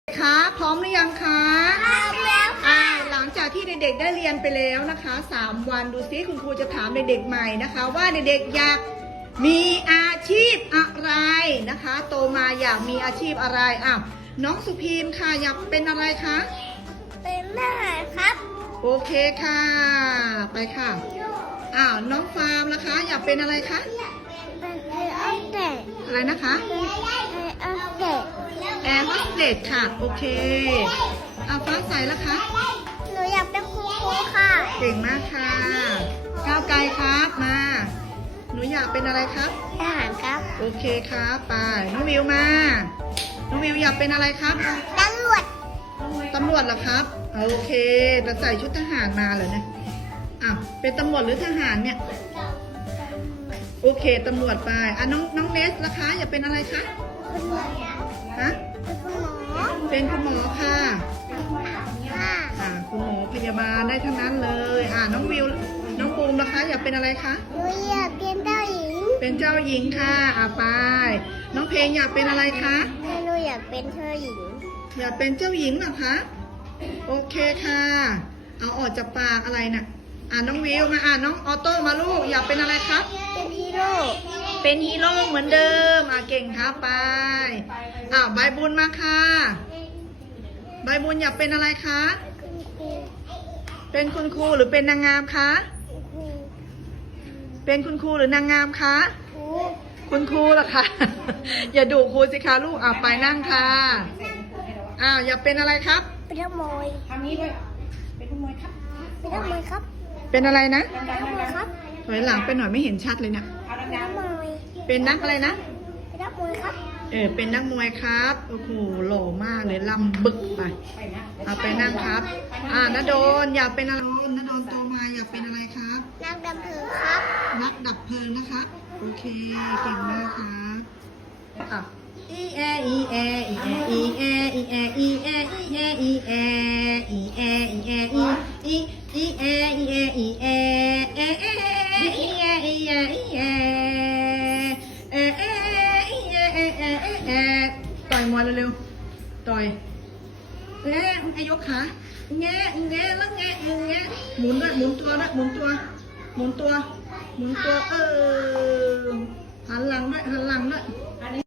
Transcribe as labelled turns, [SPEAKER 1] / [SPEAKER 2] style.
[SPEAKER 1] คะพร้อมหรือยังคะ
[SPEAKER 2] พร้อมแล้วค่ะ
[SPEAKER 1] หลังจากที่เด็กๆได้เรียนไปแล้วนะคะ3 วันดูซิคุณครูจะถามเด็กๆใหม่นะคะ ว่าเด็กๆอยากมีอาชีพอะไรนะคะ โตมาอยากมีอาชีพอะไรน้องสุพีมค่ะอยากเป็นอะไรคะ
[SPEAKER 2] เป็นทหารครับ
[SPEAKER 1] โอเคค่ะ ไปค่ะน้องฟาร์มนะคะอยากเป็นอะไรคะ
[SPEAKER 2] เป็นแอร์ออฟเดต
[SPEAKER 1] อะไรนะคะ
[SPEAKER 2] แอร์ออฟเดต
[SPEAKER 1] แอร์โฮสเตสค่ะโอเคฟ้าใสแล้วคะ
[SPEAKER 2] หนูอยากเป็นครูค่ะ
[SPEAKER 1] เก่งมากค่ะก้าวไกลครับมาหนูอยากเป็นอะไรครับ
[SPEAKER 2] ทหารครับ
[SPEAKER 1] โอเคครับไปน้องวิวมาน้องวิวอยากเป็นอะไรครับ
[SPEAKER 2] ตำรวจ
[SPEAKER 1] ตำรวจเหรอครับโอเคแต่ใส่ชุดทหารมาเหรอเนี่ยเป็นตำรวจหรือทหารเนี่ยโอเคตำรวจไปน้องเนสล่ะคะอยากเป็นอะไรคะ
[SPEAKER 2] คุณหมอ
[SPEAKER 1] ฮะ
[SPEAKER 2] เป็นคุณหมอ
[SPEAKER 1] เป็นคุณหมอค่ะ
[SPEAKER 2] ค่ะ
[SPEAKER 1] คุณหมอพยาบาลได้ทั้งนั้นเลยน้องวิวน้องปูมล่ะคะอยากเป็นอะไรคะ
[SPEAKER 2] หนูอยากเป็นเจ้าหญิง
[SPEAKER 1] เป็นเจ้าหญิงค่ะไปน้องเพลงอยากเป็นอะไรคะ
[SPEAKER 2] หนูอยากเป็นเจ้าหญิง
[SPEAKER 1] อยากเป็นเจ้าหญิงเหรอคะ โอเคค่ะ เอาออกจากปากอะไรน่ะน้องวิวมาน้องออโต้มาลูกอยากเป็นอะไรครับ
[SPEAKER 2] เป็นฮีโร่
[SPEAKER 1] เป็นฮีโร่เหมือนเดิมเก่งครับไปใบบุญมาค่ะใบบุญอยากเป็นอะไรคะ
[SPEAKER 2] คุณครู
[SPEAKER 1] เป็นคุณครูหรือเป็นนางงามคะ
[SPEAKER 2] ครู
[SPEAKER 1] เป็นคุณครูหรือนางงามคะ
[SPEAKER 2] ครู
[SPEAKER 1] คุณครูเหรอคะ อย่าดุครูสิคะลูกไปนั่งค่ะอยากเป็นอะไรครับ
[SPEAKER 2] เป็นนักมวย
[SPEAKER 3] ทำนี้ด้วยเป็นขโมยครับ
[SPEAKER 2] เป็นนักมวยครับ
[SPEAKER 1] เป็นอะไรนะ
[SPEAKER 2] เป็นนักมวยครับ
[SPEAKER 1] ถอยหลังไปหน่อยไม่เห็นชัดเลยเนี่ย
[SPEAKER 3] เอา
[SPEAKER 2] เป็น
[SPEAKER 3] ดั
[SPEAKER 2] นั
[SPEAKER 3] ง
[SPEAKER 2] กมวย
[SPEAKER 1] เป็นนักอะไรนะ
[SPEAKER 2] เป็นนักมวยครับ
[SPEAKER 1] เป็นนักมวยครับ โอ้โห หล่อมากเลยลำบึกไป
[SPEAKER 3] ๆไปนะ
[SPEAKER 1] เอาไปนั่งครับณโดนอยากเป็นอะไรณโดนโตมาอยากเป็นอะไรครับ
[SPEAKER 2] นักดับเพลิงครับ
[SPEAKER 1] นักดับเพลิงนะคะ โอเค เก่งมากครับอีแออีแออีแออีแออีแออีแออีแออีแออีแออีแออีอีแออีแออีแอเอเออีแออีแออีแอเอเออีแอเอเอเอต่อยมวยเร็วๆต่อยให้ยกขาแงะแงะแล้วแงะแงะหมุนด้วยหมุนตัวด้วยหมุนตัวหมุนตัวหันหลังด้วยหันหลังด้วย
[SPEAKER 3] อันนี้